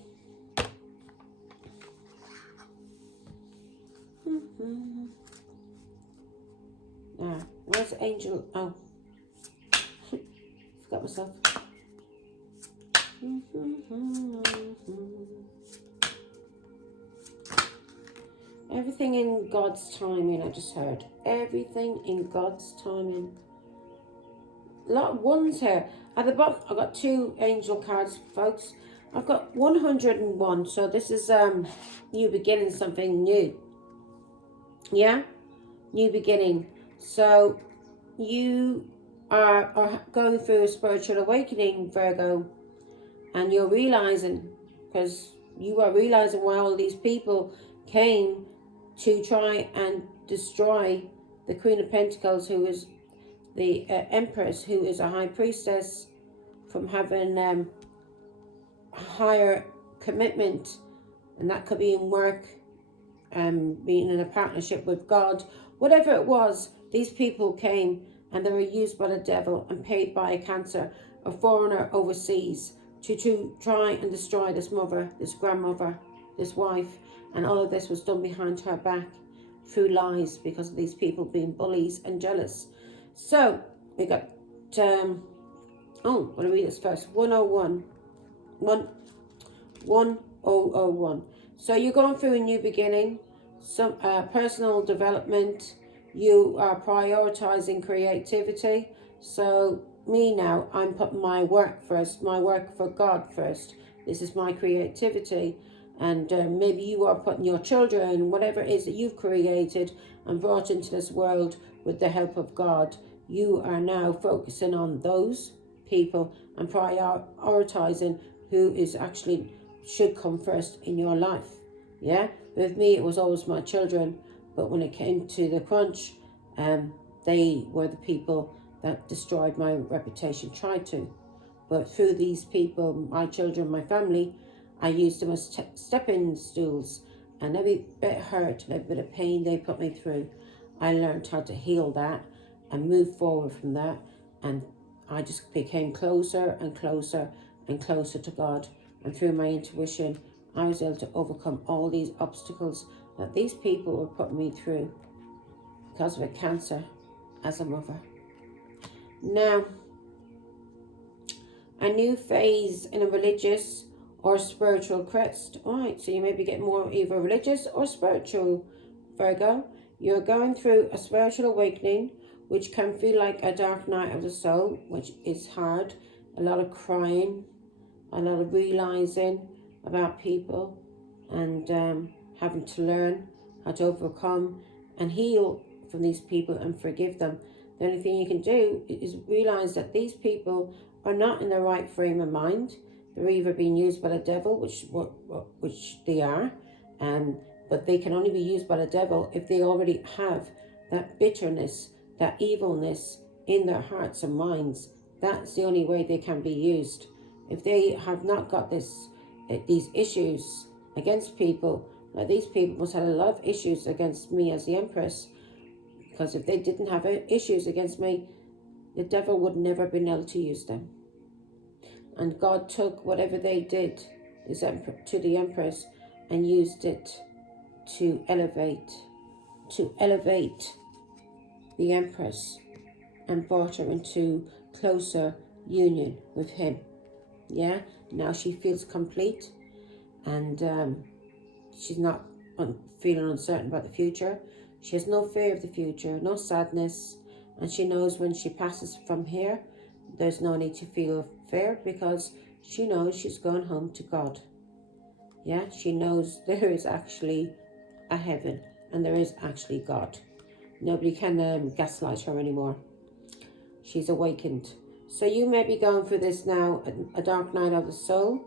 Now, where's the angel? Oh, forgot myself. Everything in God's timing, I just heard. Everything in God's timing. A lot of ones here. At the bottom, I've got 2 angel cards, folks. I've got 101, so this is new beginning, something new. Yeah? New beginning. So you are going through a spiritual awakening, Virgo, and you're realizing, because you are realizing why all these people came to try and destroy the Queen of Pentacles, who is the Empress, who is a High Priestess, from having a higher commitment, and that could be in work, being in a partnership with God, whatever it was. These people came and they were used by the devil and paid by a cancer, a foreigner overseas, to try and destroy this mother, this grandmother, this wife. And all of this was done behind her back through lies, because of these people being bullies and jealous. So we got, I'm going to read this first. 101. 1001. So you're going through a new beginning, some personal development. You are prioritizing creativity. So me now, I'm putting my work first, my work for God first. This is my creativity. And maybe you are putting your children, whatever it is that you've created and brought into this world with the help of God. You are now focusing on those people and prioritizing who is actually should come first in your life. Yeah, with me it was always my children, but when it came to the crunch, they were the people that destroyed my reputation, tried to. But through these people, my children, my family, I used them as stepping stools, and every bit of hurt and every bit of pain they put me through, I learned how to heal that and move forward from that, and I just became closer and closer and closer to God. And through my intuition, I was able to overcome all these obstacles that these people were putting me through because of a cancer as a mother. Now, a new phase in a religious or spiritual quest. All right, so you may be getting more either religious or spiritual, Virgo. You're going through a spiritual awakening, which can feel like a dark night of the soul, which is hard. A lot of crying, a lot of realizing about people, and having to learn how to overcome and heal from these people and forgive them. The only thing you can do is realize that these people are not in the right frame of mind. They're either being used by the devil, which they are, but they can only be used by the devil if they already have that bitterness, that evilness in their hearts and minds. That's the only way they can be used. If they have not got these issues against people, like these people must have a lot of issues against me as the Empress, because if they didn't have issues against me, the devil would never have been able to use them. And God took whatever they did to the Empress and used it to elevate the Empress and brought her into closer union with him. Yeah, now she feels complete, and she's not feeling uncertain about the future. She has no fear of the future, no sadness, and she knows when she passes from here, there's no need to feel fear because she knows she's going home to God. Yeah, she knows there is actually a heaven and there is actually God. Nobody can gaslight her anymore. She's awakened. So you may be going through this now, a dark night of the soul,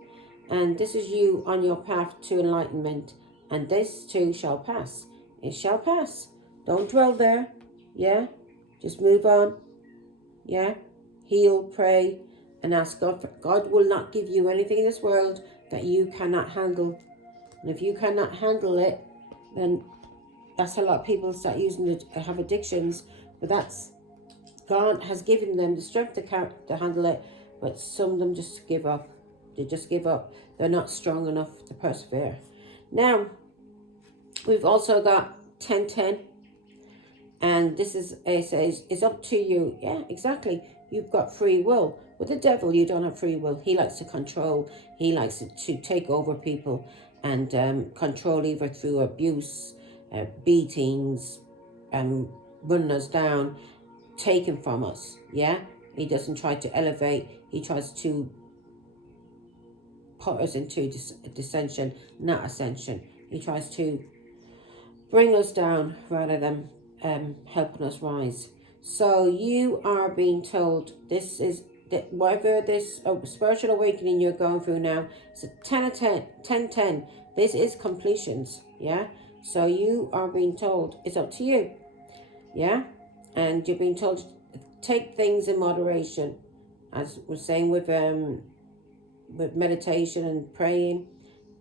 and this is you on your path to enlightenment, and this too shall pass. It shall pass. Don't dwell there. Yeah, just move on. Yeah, heal, pray, and ask God. God will not give you anything in this world that you cannot handle. And if you cannot handle it, then that's a lot of people start using it, have addictions, but that's God has given them the strength to handle it, but some of them just give up. They just give up. They're not strong enough to persevere. Now, we've also got 1010, and this is, it says, it's up to you. Yeah, exactly. You've got free will. With the devil, you don't have free will. He likes to control. He likes to take over people and control either through abuse, beatings, running us down, taken from us. Yeah, he doesn't try to elevate. He tries to put us into dissension, not ascension. He tries to bring us down rather than helping us rise. So you are being told this is that whatever this spiritual awakening you're going through now, it's a 10 of 10, 10, 10. This is completions. Yeah, so you are being told it's up to you. Yeah, and you're being told to take things in moderation, as we're saying with meditation and praying.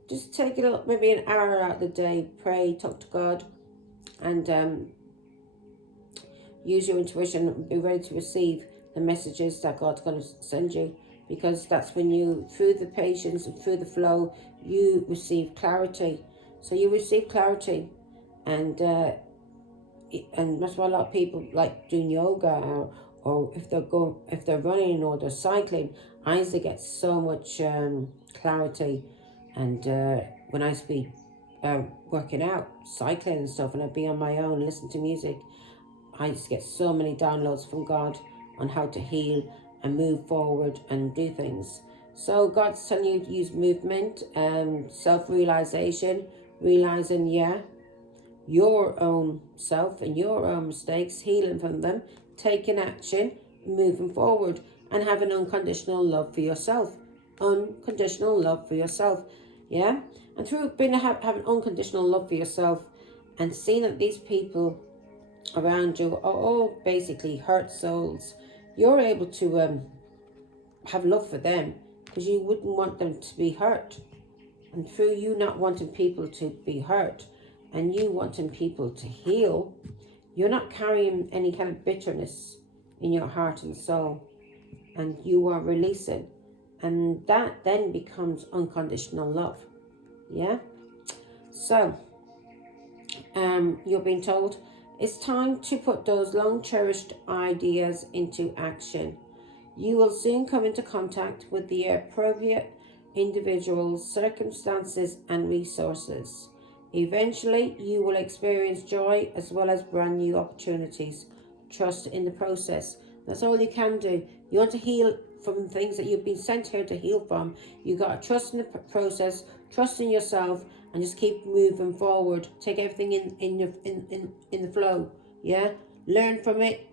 Just take it up, maybe an hour out of the day, pray, talk to God, and use your intuition and be ready to receive the messages that God's going to send you, because that's when you, through the patience and through the flow, you receive clarity. So you receive clarity, and that's why a lot of people like doing yoga, or if they're running or they're cycling. I used to get so much clarity, and when I used to be working out, cycling and stuff, and I'd be on my own, listen to music, I just get so many downloads from God on how to heal and move forward and do things. So God's telling you to use movement, self-realization, realizing, your own self and your own mistakes, healing from them, taking action, moving forward, and having unconditional love for yourself. Unconditional love for yourself, yeah? And through having unconditional love for yourself and seeing that these people around you are all basically hurt souls, you're able to have love for them because you wouldn't want them to be hurt. And through you not wanting people to be hurt and you wanting people to heal, you're not carrying any kind of bitterness in your heart and soul, and you are releasing, and that then becomes unconditional love. Yeah. So you're being told it's time to put those long cherished ideas into action. You will soon come into contact with the appropriate individuals, circumstances, and resources. Eventually, you will experience joy as well as brand new opportunities. Trust in the process. That's all you can do. You want to heal from things that you've been sent here to heal from. You got to trust in the process, trust in yourself, and just keep moving forward. Take everything in the flow. Yeah, learn from it,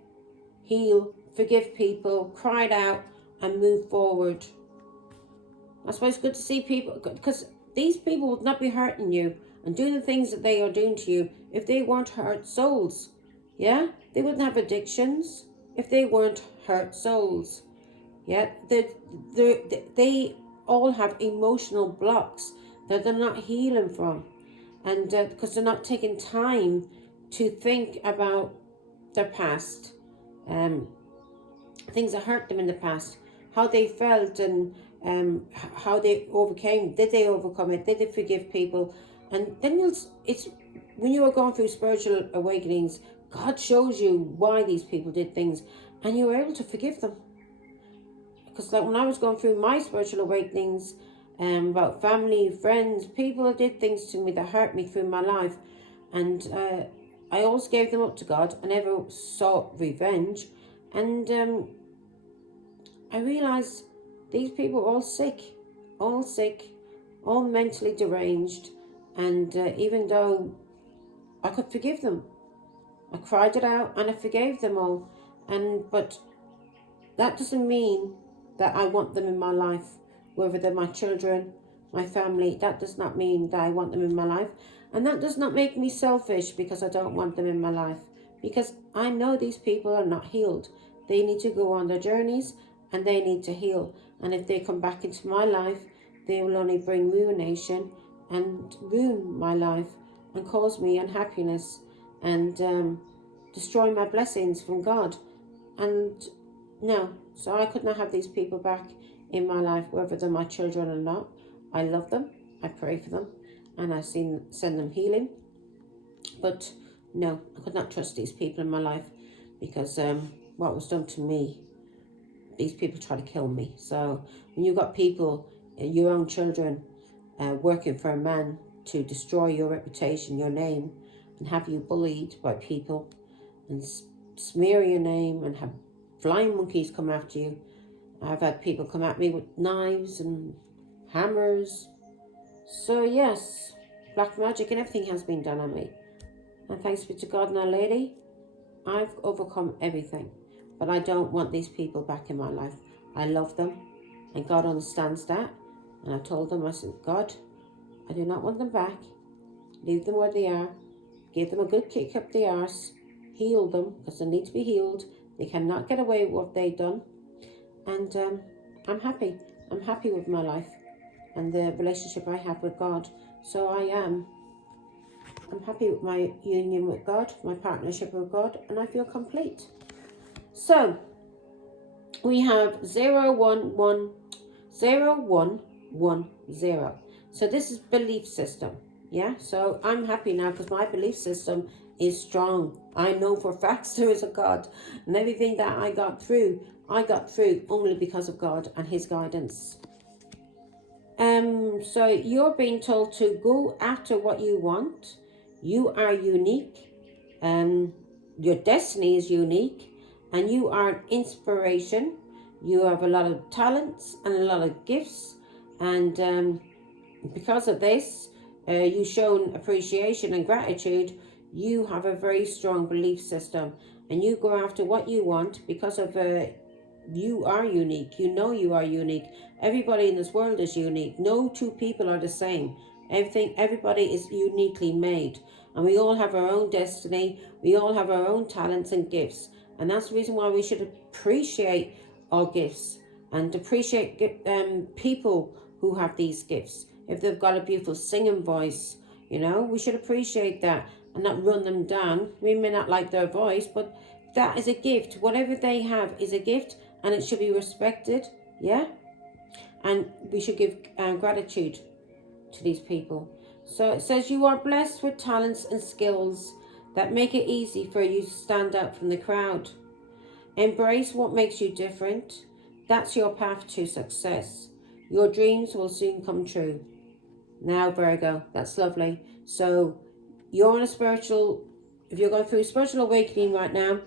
heal, forgive people, cry it out, and move forward. That's why it's good to see people, because these people would not be hurting you and doing the things that they are doing to you if they weren't hurt souls. Yeah, they wouldn't have addictions if they weren't hurt souls. Yeah, they all have emotional blocks that they're not healing from, and because they're not taking time to think about their past, things that hurt them in the past, how they felt, and how they overcame. Did they overcome it? Did they forgive people? And then it's when you are going through spiritual awakenings, God shows you why these people did things, and you're able to forgive them. Because like when I was going through my spiritual awakenings, about family, friends, people that did things to me that hurt me through my life, and I always gave them up to God. I never sought revenge, and I realized these people are all sick, all mentally deranged, and even though I could forgive them, I cried it out and I forgave them all, but that doesn't mean that I want them in my life, whether they're my children, my family. That does not mean that I want them in my life, and that does not make me selfish because I don't want them in my life, because I know these people are not healed. They need to go on their journeys and they need to heal, and if they come back into my life, they will only bring ruination and ruin my life and cause me unhappiness and destroy my blessings from God. And no, so I could not have these people back in my life, whether they're my children or not. I love them, I pray for them, and I send them healing. But no, I could not trust these people in my life because what was done to me, these people try to kill me. So when you've got people, your own children, working for a man to destroy your reputation, your name, and have you bullied by people and smear your name and have flying monkeys come after you. I've had people come at me with knives and hammers. So yes, black magic and everything has been done on me. And thanks be to God and Our Lady, I've overcome everything. But I don't want these people back in my life. I love them, and God understands that. And I told them, I said, God, I do not want them back. Leave them where they are. Give them a good kick up the arse. Heal them, because they need to be healed. They cannot get away with what they've done. And I'm happy. I'm happy with my life and the relationship I have with God. So I'm happy with my union with God, my partnership with God, and I feel complete. So we have 0110. So this is belief system. Yeah, so I'm happy now because my belief system is strong. I know for facts there is a God, and everything that I got through only because of God and His guidance. So you're being told to go after what you want. You are unique. your destiny is unique, and you are an inspiration. You have a lot of talents and a lot of gifts, and because of this, you've shown appreciation and gratitude. You have a very strong belief system, and you go after what you want because of you are unique. You know you are unique. Everybody in this world is unique. No two people are the same. Everybody is uniquely made, and we all have our own destiny. We all have our own talents and gifts, and that's the reason why we should appreciate our gifts and appreciate people who have these gifts. If they've got a beautiful singing voice, we should appreciate that and not run them down. We may not like their voice, but that is a gift. Whatever they have is a gift, and it should be respected. Yeah, and we should give gratitude to these people. So it says you are blessed with talents and skills that make it easy for you to stand out from the crowd. Embrace what makes you different. That's your path to success. Your dreams will soon come true. Now, Virgo, that's lovely. So you're on if you're going through a spiritual awakening right now,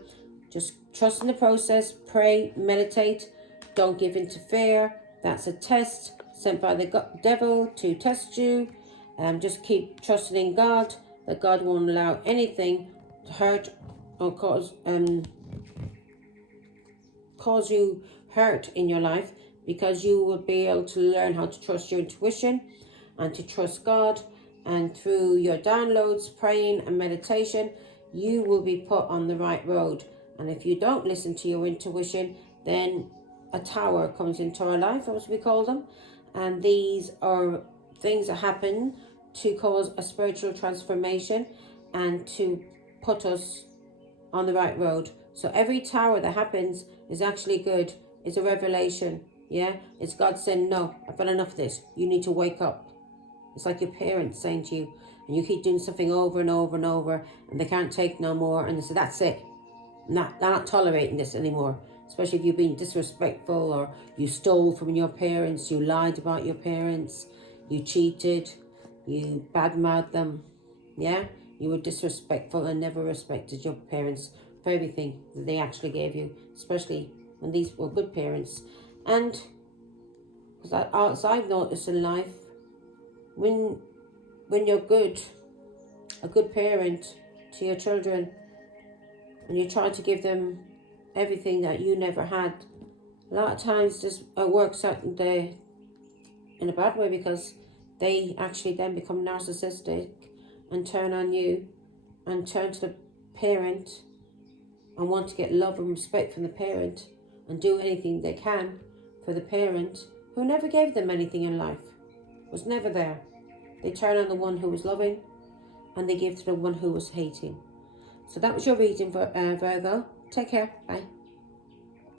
just trust in the process, pray, meditate, don't give in to fear. That's a test sent by the devil to test you. Just keep trusting in God, that God won't allow anything to hurt or cause you hurt in your life, because you will be able to learn how to trust your intuition and to trust God. And through your downloads, praying and meditation, you will be put on the right road. And if you don't listen to your intuition, then a tower comes into our life, as we call them. And these are things that happen to cause a spiritual transformation and to put us on the right road. So every tower that happens is actually good. It's a revelation. Yeah, it's God saying, no, I've had enough of this. You need to wake up. It's like your parents saying to you, and you keep doing something over and over and over, and they can't take no more, and they say, that's it. They're not tolerating this anymore. Especially if you've been disrespectful, or you stole from your parents, you lied about your parents, you cheated, you badmouthed them. Yeah, you were disrespectful and never respected your parents for everything that they actually gave you, especially when these were good parents. And as I've noticed in life, when you're a good parent to your children, and you try to give them everything that you never had, a lot of times this works out in a bad way, because they actually then become narcissistic and turn on you and turn to the parent and want to get love and respect from the parent and do anything they can for the parent who never gave them anything in life, was never there. They turn on the one who was loving, and they give to the one who was hating. So that was your reading, Virgo. Take care. Bye.